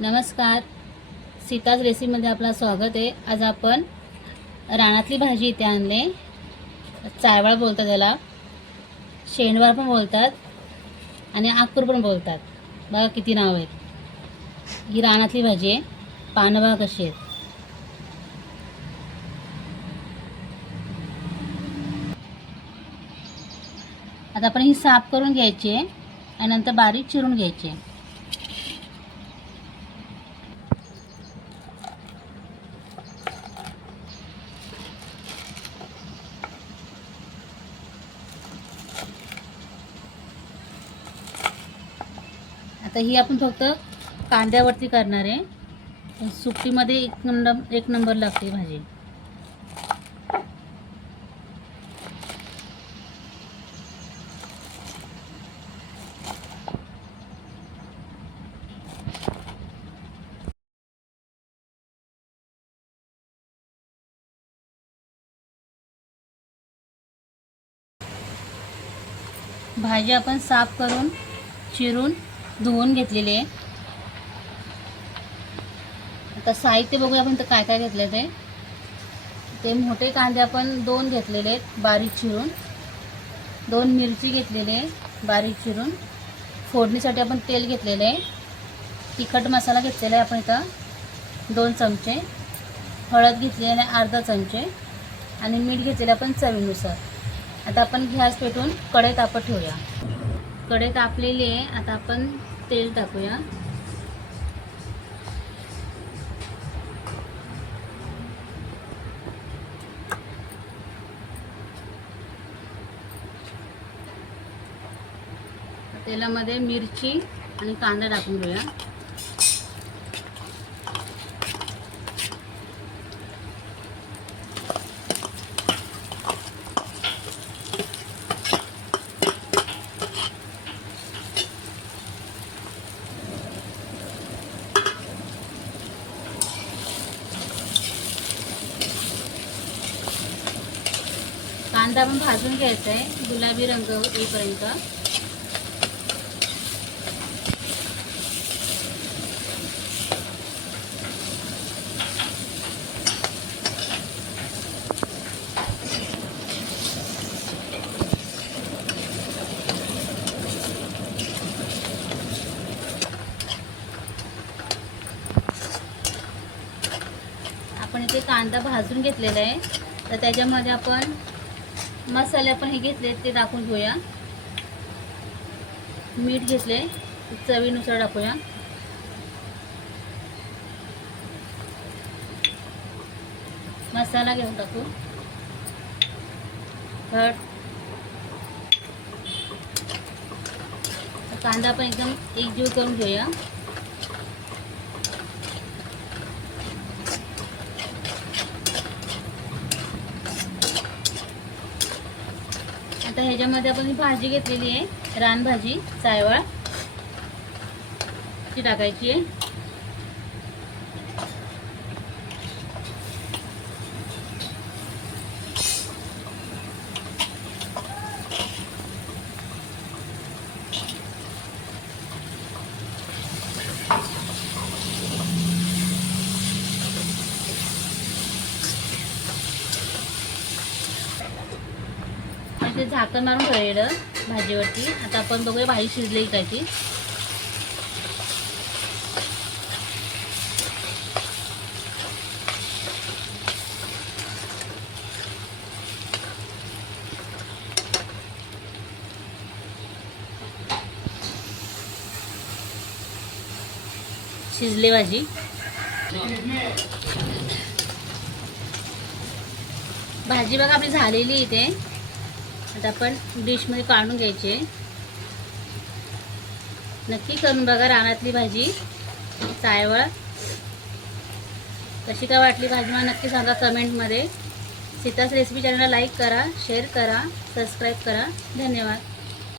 नमस्कार, सीताज रेसिपीमध्ये आपलं स्वागत आहे। आज आपण रानातली भाजी इथे आणले। चायवळ बोलतात त्याला, शेंडवाळ पण बोलतात आणि आकूर पण बोलतात। बघा किती नाव आहेत। ही रानातली भाजी आहे। पानं बघा कशी आहेत। आता आपण ही साफ करून घ्यायची आहे आणि नंतर बारीक चिरून घ्यायची आहे। आता ही आपण फक्त कांद्यावरती करणार आहे। सुकटीमध्ये एक नंबर लागते भाजी। भाजी आपण साफ करून चिरून धुवून घेतलेली आहे। आता साहित्य बघूया आपण तर काय काय घेतले ते मोठे कांदे आपण 2 घेतलेले आहेत बारीक चिरून। 2 मिरची घेतलेले आहे बारीक चिरून। फोडणीसाठी आपण तेल घेतलेले आहे। तिखट मसाला घेतलेला आहे आपण इथं 2 चमचे। हळद घेतलेली आहे अर्धा चमचे आणि मीठ घेतलेलं आपण चवीनुसार। आता आपण गॅस पेटवून कढई तापत ठेवूया। कढई तापलेली आहे। आता आपण तेल टाकूया। तेलामध्ये मिरची आणि कांदा टाकून घेऊया। कांदा पण भाजून घ्यायचा आहे गुलाबी रंग येईपर्यंत। आपण इथे कांदा भाजून घेतलेला आहे। तर त्याच्यामध्ये आपण मसाले आपण हे घेतले ते टाकून घेऊया। मीठ घेतले चवीनुसार टाकूया। मसाला घेऊन टाकू। हळद, कांदा आपण एकदम एकजीव करून घेऊया। आता ह्याच्यामध्ये आपण ही भाजी घेतलेली आहे रानभाजी चायवळ ती टाकायची आहे। ते झाकण मारून ठेवलेलं भाजीवरती। आता आपण बघूया भाजी शिजली काय ती। शिजली भाजी। भाजी बघा आपली झालेली इथे। आता आपण डिशमध्ये काढून घ्यायची आहे। नक्की करून बघा रानातली भाजी चायवळ। कशी काय वाटली भाजी मला नक्की सांगा कमेंटमध्ये। सीताज रेसिपी चॅनलला लाईक करा, शेअर करा, सबस्क्राईब करा। धन्यवाद।